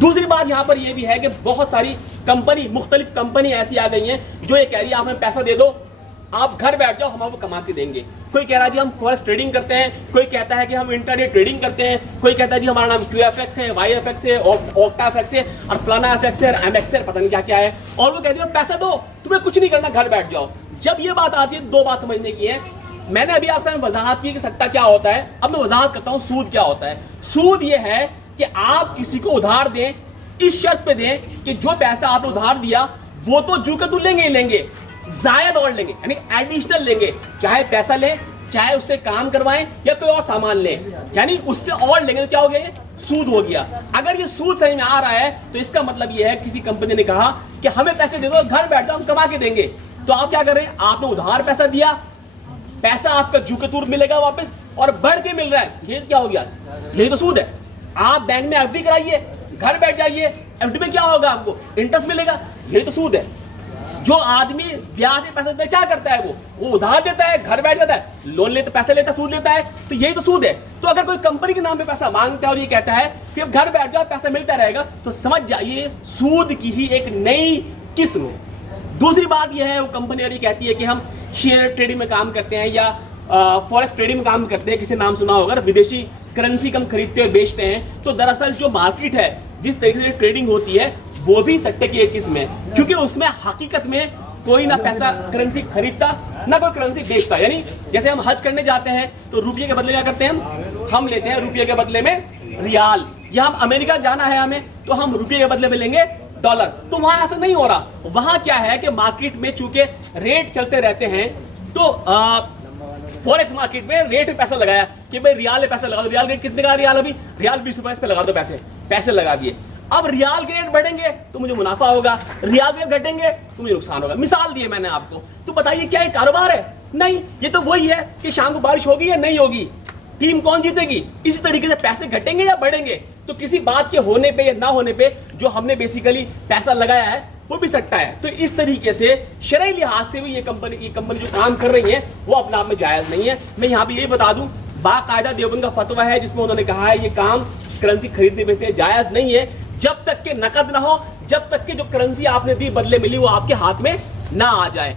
दूसरी बात यहां पर यह भी है कि बहुत सारी कंपनी, मुख्तलिफ कंपनी ऐसी आ गई हैं जो ये कह रही है आप हमें पैसा दे दो, आप घर बैठ जाओ, हम आपको कमा के देंगे। कोई कह रहा है जी हम फॉरेक्स ट्रेडिंग करते हैं, कोई कहता है कि हम इंट्राडे ट्रेडिंग करते हैं, कोई कहता है जी हमारा नाम QFX है, YFX है, OctaFX है और फलाना FX है, MX है, पता नहीं क्या क्या है, और वो कहती है पैसा दो, तुम्हें कुछ नहीं करना, घर बैठ जाओ। जब ये बात आती है दो बात समझने की है। मैंने अभी आपसे वजाहत की कि सट्टा क्या होता है, अब मैं वजाहत करता हूं सूद क्या होता है। सूद ये है कि आप किसी को उधार दें, इस शर्त पे दें कि जो पैसा आपने उधार दिया वो तो जू के तू लेंगे ही लेंगे, जायद और लेंगे, यानी एडिशनल लेंगे, चाहे पैसा लें, चाहे उससे काम करवाएं या कोई और सामान लें, यानी उससे और लेंगे। तो क्या हो गया, ये सूद हो गया। अगर ये सूद सही में आ रहा है तो इसका मतलब ये है किसी कंपनी ने कहा कि हमें पैसे दे दो, घर बैठ जाओ, हम कमा के देंगे। तो आप क्या कर रहे हैं, आपने उधार पैसा दिया, पैसा आपका जू के तूर मिलेगा वापस और बढ़ के मिल रहा है, ये क्या हो गया, यही तो सूद है। आप बैंक में FD कराइए, घर बैठ जाइए, FD में क्या होगा, आपको इंटरेस्ट मिलेगा, यही तो सूद है। जो आदमी ब्याज में पैसा देता है क्या करता है, वो उधार देता है, घर बैठ जाता है, लोन लेता, पैसा लेता है, सूद लेता है, तो यही तो सूद है। तो अगर कोई कंपनी के नाम पे पैसा मांगता है और ये कहता है कि अब घर बैठ जाओ पैसा मिलता रहेगा, तो समझ जाइए सूद की ही एक नई किस्म है। दूसरी बात यह है, वो कंपनी वाली कहती है कि हम शेयर ट्रेडिंग में काम करते हैं या फॉरेक्स ट्रेडिंग में काम करते हैं, किसी नाम सुना होगा, विदेशी करेंसी हम खरीदते और बेचते हैं। तो दरअसल जो मार्केट है, जिस तरीके से ट्रेडिंग होती है, वो भी सट्टे की एक किस्म है, क्योंकि उसमें हकीकत में कोई ना पैसा करेंसी खरीदता ना कोई करेंसी बेचता। यानी जैसे हम हज करने जाते हैं तो रुपये के बदले क्या करते हैं, हम लेते हैं रुपये के बदले में रियाल, या हम अमेरिका जाना है हमें तो हम रुपये के बदले में लेंगे डॉलर। तो वहां ऐसा नहीं हो रहा। वहां क्या है कि मार्केट में चूंकि रेट चलते रहते हैं, तो फॉरेक्स मार्केट में रेट पे पैसा लगाया कि भाई रियाल पे पैसा लगा दो। रियाल रेट कितने का, रियाल अभी रियाल 20 रुपए, इस पे लगा दो पैसे लगा दिए। अब रियाल के रेट बढ़ेंगे तो मुझे मुनाफा होगा, रियाल के रेट घटेंगे तो मुझे नुकसान होगा। मिसाल दिए मैंने आपको। तो बताइए क्या ये कारोबार है? नहीं, ये तो वही है कि शाम को बारिश होगी या नहीं होगी, टीम कौन जीतेगी। इसी तरीके से पैसे घटेंगे या बढ़ेंगे, तो किसी बात के होने पे या ना होने पे जो हमने बेसिकली पैसा लगाया है वो भी सट्टा है। तो इस तरीके से शरई लिहाज से भी ये कंपनी जो काम कर रही है वो अपने आप में जायज नहीं है। मैं यहाँ पे यही बता दूं, बाकायदा देवबंद का फतवा है जिसमें उन्होंने कहा है ये काम करेंसी खरीदने बेचने जायज नहीं है, जब तक के नकद ना हो, जब तक के जो करेंसी आपने दी बदले मिली वो आपके हाथ में ना आ जाए।